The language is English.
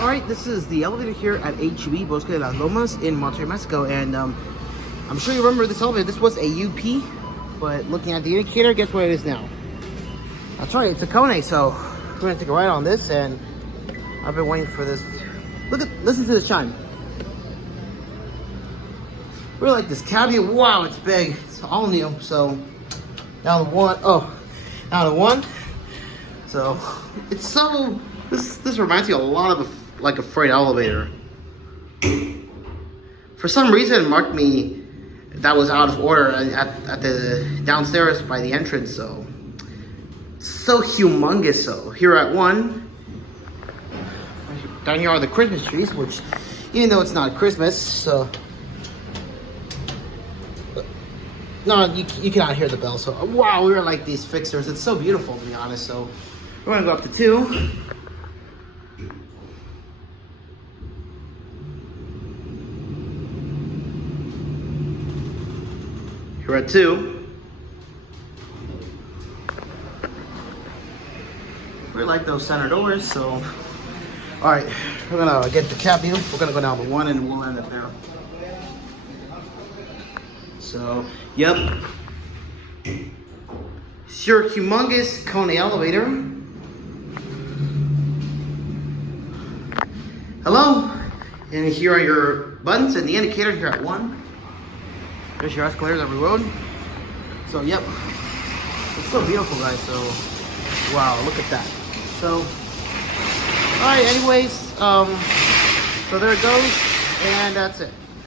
Alright, this is the elevator here at HEB, Bosque de las Lomas in Monterrey, Mexico. And I'm sure you remember this elevator. This was a UP, but looking at the indicator, guess what it is now? That's right, it's a KONE. So we're gonna take a ride on this, and I've been waiting for this. Listen to this chime. Really like this cabinet. Wow, it's big. It's all new. So down the one. Oh, down the one. So it's so. This reminds me a lot of like a freight elevator. For some reason, it marked me that was out of order at the downstairs by the entrance. So humongous. So here at one. Down here are the Christmas trees, which, even though it's not Christmas, so no, you cannot hear the bell. So wow, we were like these fixers. It's so beautiful, to be honest. So we're gonna go up to 2. We're at 2. We like those center doors, so all right, we're gonna get the cab view. We're gonna go down to 1 and we'll end up there. So, yep. It's your humongous KONE elevator. Hello, and here are your buttons and the indicator here at 1. There's your escalators every road. So, yep. It's so beautiful, guys. So, wow, look at that. So, all right, anyways, so there it goes, and that's it.